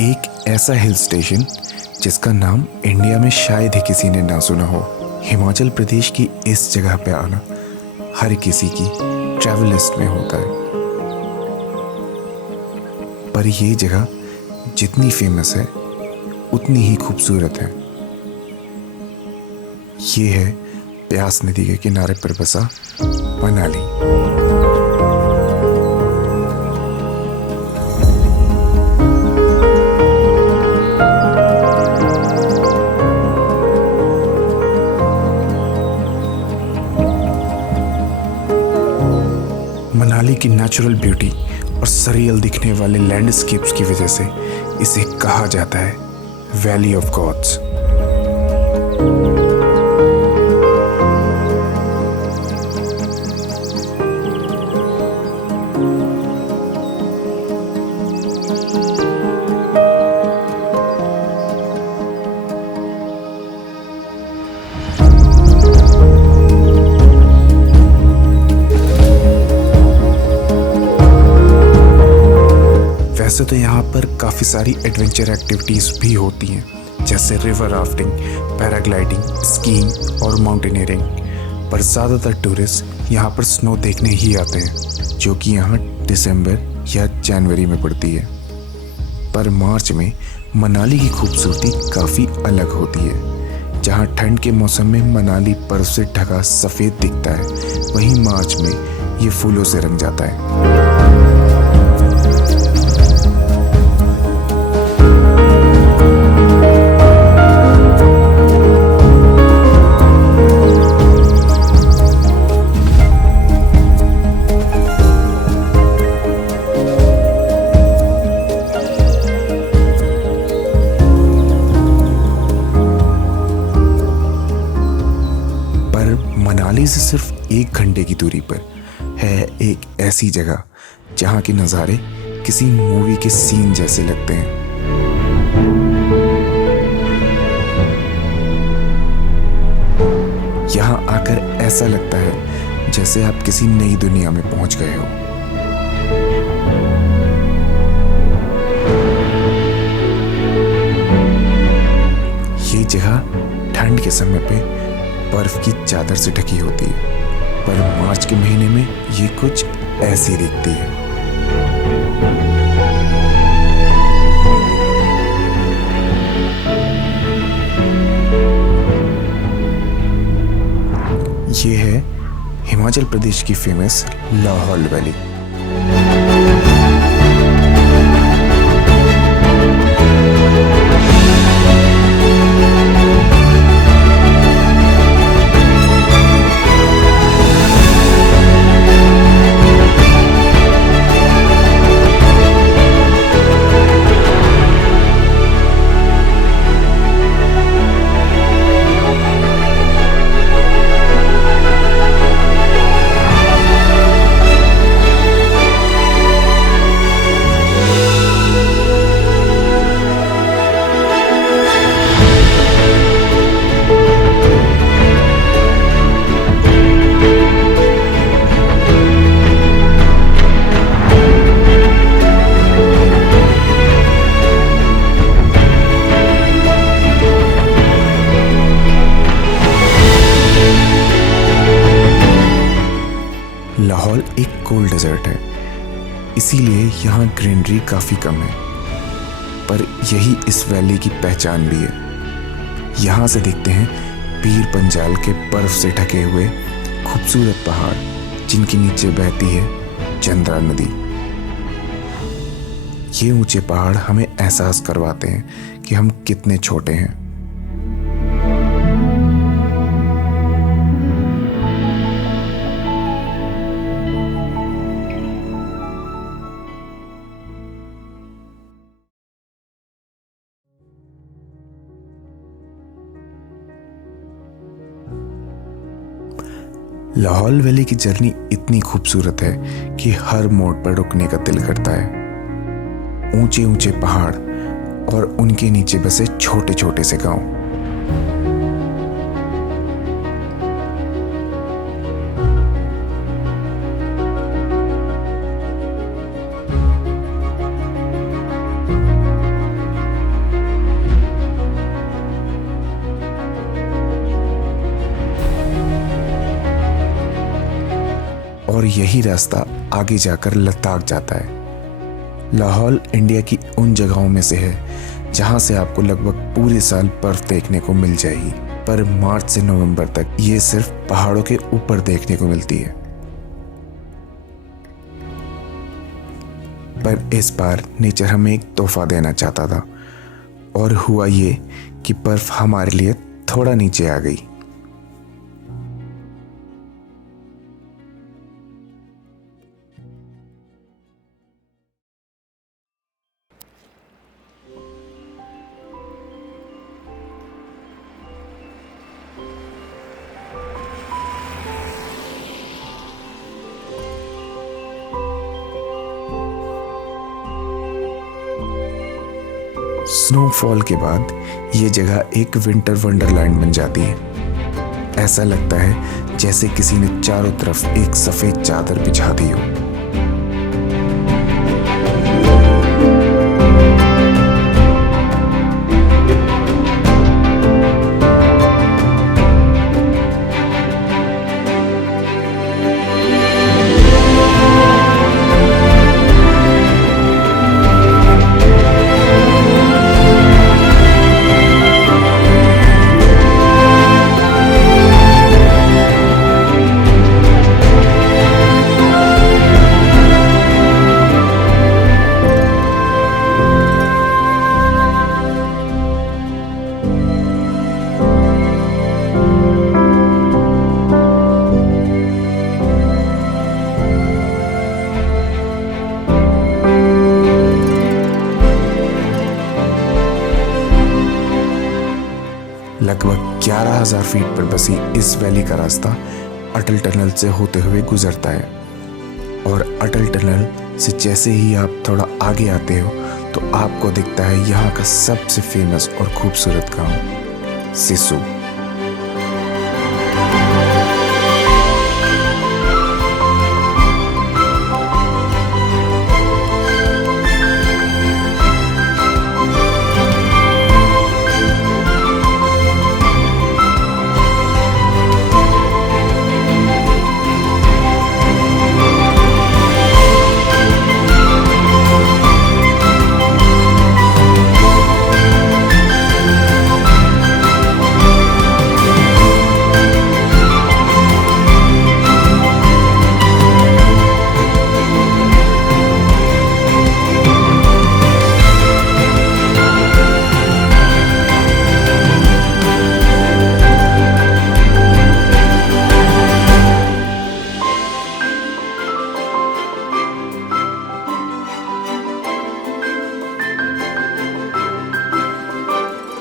एक ऐसा hill station जिसका नाम इंडिया में शायद ही किसी ने ना सुना हो। हिमाचल प्रदेश की इस जगह पे आना हर किसी की ट्रैवल लिस्ट में होता है, पर ये जगह जितनी फेमस है उतनी ही खूबसूरत है। ये है ब्यास नदी के किनारे पर बसा मनाली। मनाली की नेचुरल ब्यूटी और सरियल दिखने वाले लैंडस्केप्स की वजह से इसे कहा जाता है वैली ऑफ गॉड्स। वैसे तो यहाँ पर काफ़ी सारी एडवेंचर एक्टिविटीज़ भी होती हैं, जैसे रिवर राफ्टिंग, पैराग्लाइडिंग, स्कीइंग और माउंटेनियरिंग, पर ज़्यादातर टूरिस्ट यहाँ पर स्नो देखने ही आते हैं, जो कि यहाँ दिसंबर या जनवरी में पड़ती है। पर मार्च में मनाली की खूबसूरती काफ़ी अलग होती है। जहाँ ठंड के मौसम में मनाली बर्फ से ढका सफ़ेद दिखता है, वहीं मार्च में ये फूलों से रंग जाता है। मनाली से सिर्फ 1 घंटे की दूरी पर है एक ऐसी जगह जहाँ के नज़ारे किसी मूवी के सीन जैसे लगते हैं। यहाँ आकर ऐसा लगता है जैसे आप किसी नई दुनिया में पहुंच गए हो। ये जगह ठंड के समय पे बर्फ की चादर से ढकी होती है, पर मार्च के महीने में ये कुछ ऐसी दिखती है। ये है हिमाचल प्रदेश की फेमस लाहौल वैली। लाहौल एक कोल्ड डेजर्ट है, इसीलिए यहाँ ग्रीनरी काफ़ी कम है, पर यही इस वैली की पहचान भी है। यहाँ से दिखते हैं पीर पंजाल के बर्फ से ढके हुए खूबसूरत पहाड़, जिनके नीचे बहती है चंद्रा नदी। ये ऊंचे पहाड़ हमें एहसास करवाते हैं कि हम कितने छोटे हैं। लाहौल वैली की जर्नी इतनी खूबसूरत है कि हर मोड़ पर रुकने का दिल करता है। ऊंचे ऊंचे पहाड़ और उनके नीचे बसे छोटे छोटे से गांव। यही रास्ता आगे जाकर लद्दाख जाता है। लाहौल इंडिया की उन जगहों में से है जहां से आपको लगभग पूरे साल बर्फ देखने को मिल जाएगी, पर मार्च से नवंबर तक ये सिर्फ पहाड़ों के ऊपर देखने को मिलती है। पर इस बार नेचर हमें एक तोहफा देना चाहता था, और हुआ ये कि बर्फ हमारे लिए थोड़ा नीचे आ गई। स्नोफॉल के बाद ये जगह एक विंटर वंडरलैंड बन जाती है। ऐसा लगता है जैसे किसी ने चारों तरफ एक सफेद चादर बिछा दी हो। लगभग 11,000 फीट पर बसी इस वैली का रास्ता अटल टनल से होते हुए गुजरता है, और अटल टनल से जैसे ही आप थोड़ा आगे आते हो तो आपको दिखता है यहाँ का सबसे फेमस और खूबसूरत गांव सिसु।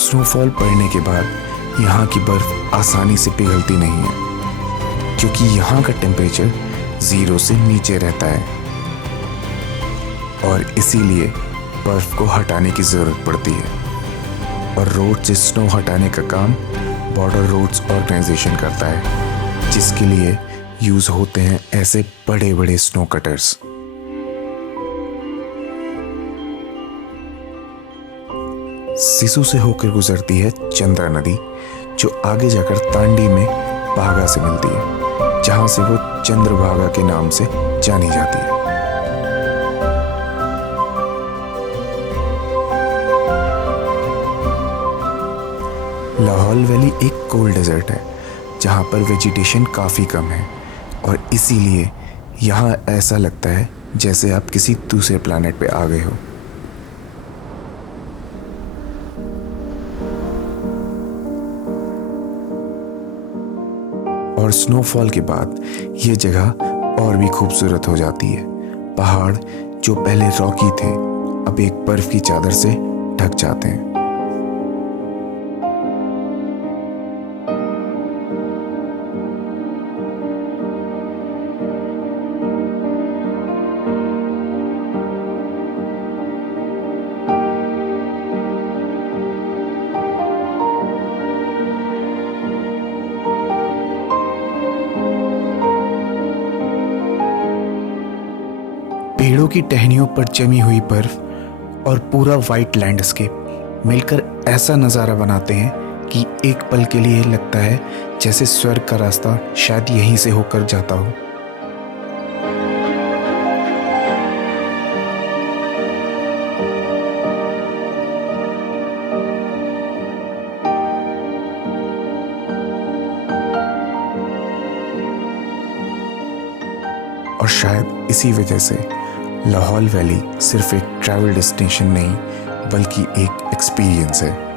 स्नोफॉल पड़ने के बाद यहाँ की बर्फ आसानी से पिघलती नहीं है, क्योंकि यहाँ का टेम्परेचर 0 से नीचे रहता है, और इसीलिए बर्फ को हटाने की ज़रूरत पड़ती है। और रोड से स्नो हटाने का काम बॉर्डर रोड्स ऑर्गेनाइजेशन करता है, जिसके लिए यूज़ होते हैं ऐसे बड़े बड़े स्नो कटर्स। सिसु से होकर गुजरती है चंद्रा नदी, जो आगे जाकर तांडी में भागा से मिलती है, जहां से वो चंद्रभागा के नाम से जानी जाती है। लाहौल वैली एक कोल्ड डेजर्ट है, जहां पर वेजिटेशन काफ़ी कम है, और इसीलिए यहाँ ऐसा लगता है जैसे आप किसी दूसरे प्लैनेट पे आ गए हो। और स्नोफॉल के बाद ये जगह और भी खूबसूरत हो जाती है। पहाड़ जो पहले रॉकी थे, अब एक बर्फ की चादर से ढक जाते हैं। पेड़ों की टहनियों पर जमी हुई बर्फ और पूरा वाइट लैंडस्केप मिलकर ऐसा नज़ारा बनाते हैं कि एक पल के लिए लगता है जैसे स्वर्ग का रास्ता शायद यहीं से होकर जाता हो। शायद इसी वजह से लाहौल वैली सिर्फ एक ट्रैवल डेस्टिनेशन नहीं बल्कि एक एक्सपीरियंस है।